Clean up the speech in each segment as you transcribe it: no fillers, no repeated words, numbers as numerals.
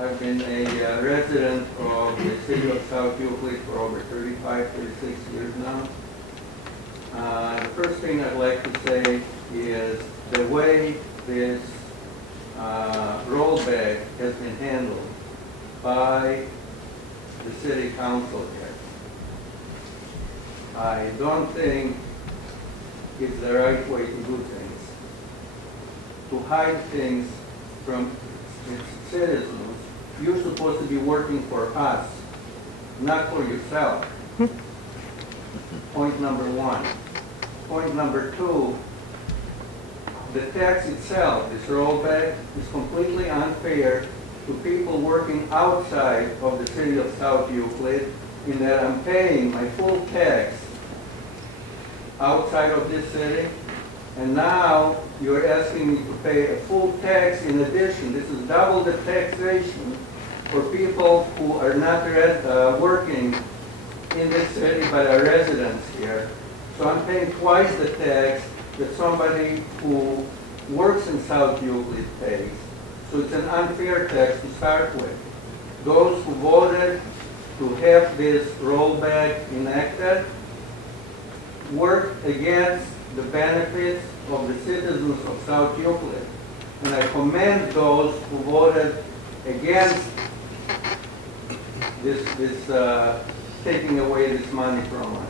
I've been a resident of the city of South Euclid for over 35, 36 years now. The first thing I'd like to say is the way this rollback has been handled by the city council here. I don't think it's the right way to do things. To hide things from its citizens, you're supposed to be working for us, not for yourself. Point number one. Point number two, the tax itself, this rollback, is completely unfair to people working outside of the city of South Euclid, in that I'm paying my full tax outside of this city, and now you're asking me to pay a full tax in addition. This is double the taxation for people who are not working in this city but are residents here. So I'm paying twice the tax that somebody who works in South Euclid pays. So it's an unfair tax to start with. Those who voted to have this rollback enacted work against the benefits of the citizens of South Euclid. And I commend those who voted against this taking away this money from us.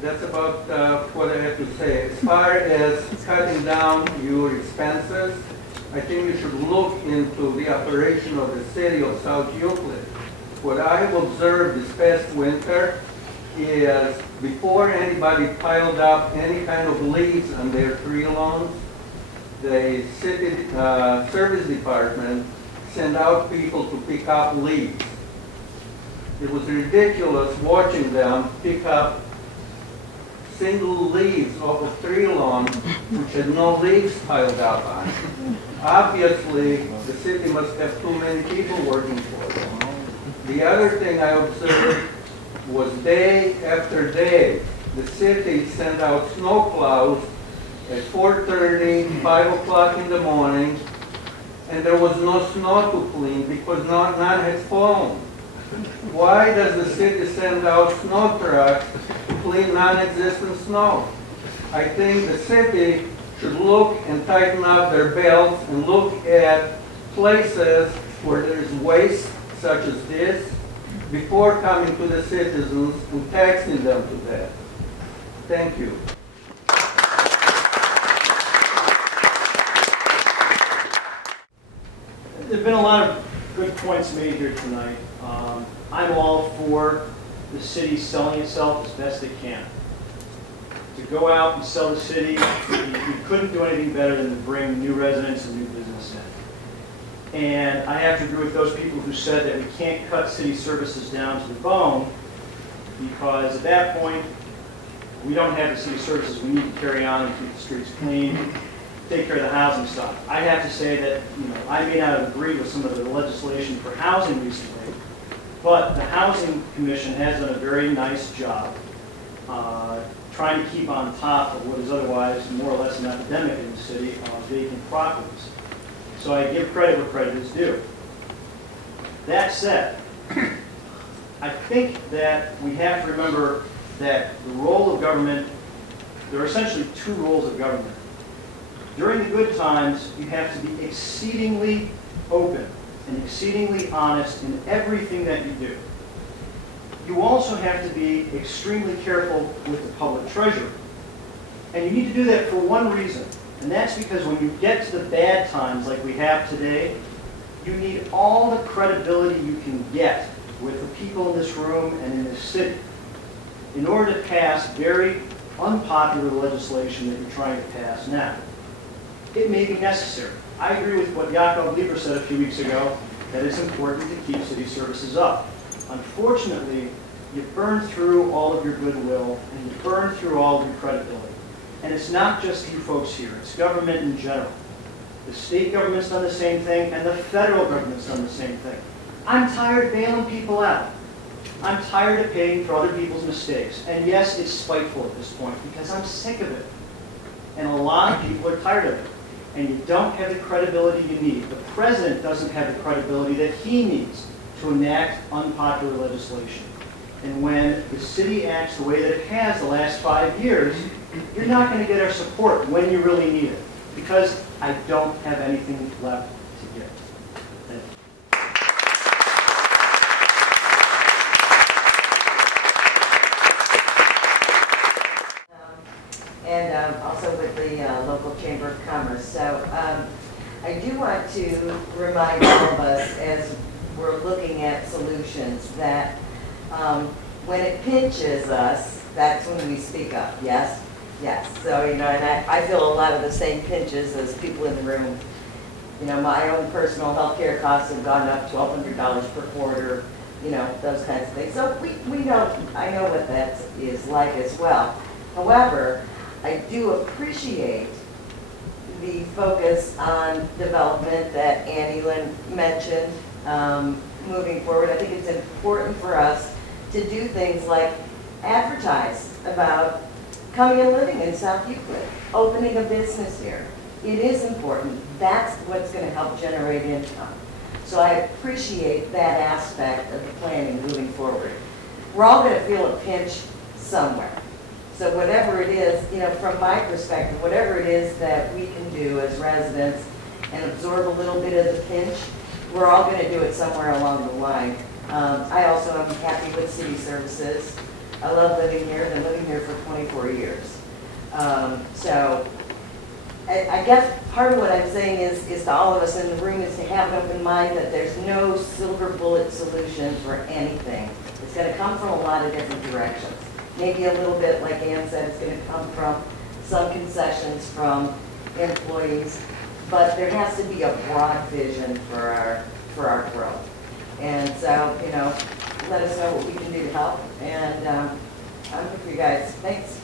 That's about what I have to say. As far as cutting down your expenses, I think you should look into the operation of the city of South Euclid. What I have observed this past winter is before anybody piled up any kind of leaves on their tree lawns, the city service department sent out people to pick up leaves. It was ridiculous watching them pick up single leaves off of tree lawn which had no leaves piled up on. Obviously, the city must have too many people working for them. The other thing I observed was day after day, the city sent out snow plows at 4:30, 5 o'clock in the morning, and there was no snow to clean because none had fallen. Why does the city send out snow trucks to clean non-existent snow? I think the city should look and tighten up their belts and look at places where there is waste such as this before coming to the citizens and taxing them to that. Thank you. There have been a lot of good points made here tonight. I'm all for the city selling itself as best it can. To go out and sell the city, you couldn't do anything better than to bring new residents and new business in. And I have to agree with those people who said that we can't cut city services down to the bone, because at that point, we don't have the city services we need to carry on and keep the streets clean, take care of the housing stuff. I have to say that, I may not have agreed with some of the legislation for housing recently, but the Housing Commission has done a very nice job trying to keep on top of what is otherwise more or less an epidemic in the city of vacant properties. So I give credit where credit is due. That said, I think that we have to remember that the role of government, there are essentially two roles of government. During the good times, you have to be exceedingly open and exceedingly honest in everything that you do. You also have to be extremely careful with the public treasury. And you need to do that for one reason, and that's because when you get to the bad times like we have today, you need all the credibility you can get with the people in this room and in this city in order to pass very unpopular legislation that you're trying to pass now. It may be necessary. I agree with what Jakob Lieber said a few weeks ago, that it's important to keep city services up. Unfortunately, you burn through all of your goodwill and you burn through all of your credibility. And it's not just you folks here, it's government in general. The state government's done the same thing and the federal government's done the same thing. I'm tired of bailing people out. I'm tired of paying for other people's mistakes. And yes, it's spiteful at this point because I'm sick of it. And a lot of people are tired of it. and you don't have the credibility you need. The president doesn't have the credibility that he needs to enact unpopular legislation. And when the city acts the way that it has the last 5 years, you're not going to get our support when you really need it, because I don't have anything left to give. Thank you. And also with the local Chamber of Commerce. So I do want to remind all of us, as we're looking at solutions, that when it pinches us, that's when we speak up, yes? Yes. So, you know, and I feel a lot of the same pinches as people in the room. You know, my own personal health care costs have gone up $1,200 per quarter, you know, those kinds of things. So we know, I know what that is like as well. However, I do appreciate the focus on development that Annie Lynn mentioned moving forward. I think it's important for us to do things like advertise about coming and living in South Euclid, opening a business here. It is important. That's what's going to help generate income. So I appreciate that aspect of the planning moving forward. We're all going to feel a pinch somewhere. So whatever it is, you know, from my perspective, whatever it is that we can do as residents and absorb a little bit of the pinch, we're all going to do it somewhere along the line. I also am happy with city services. I love living here. I've been living here for 24 years. So I guess part of what I'm saying is to all of us in the room is to have an open mind that there's no silver bullet solution for anything. It's going to come from a lot of different directions. Maybe a little bit, like Ann said, it's going to come from some concessions from employees, but there has to be a broad vision for our growth. And so, you know, let us know what we can do to help, and I'm with you guys. Thanks.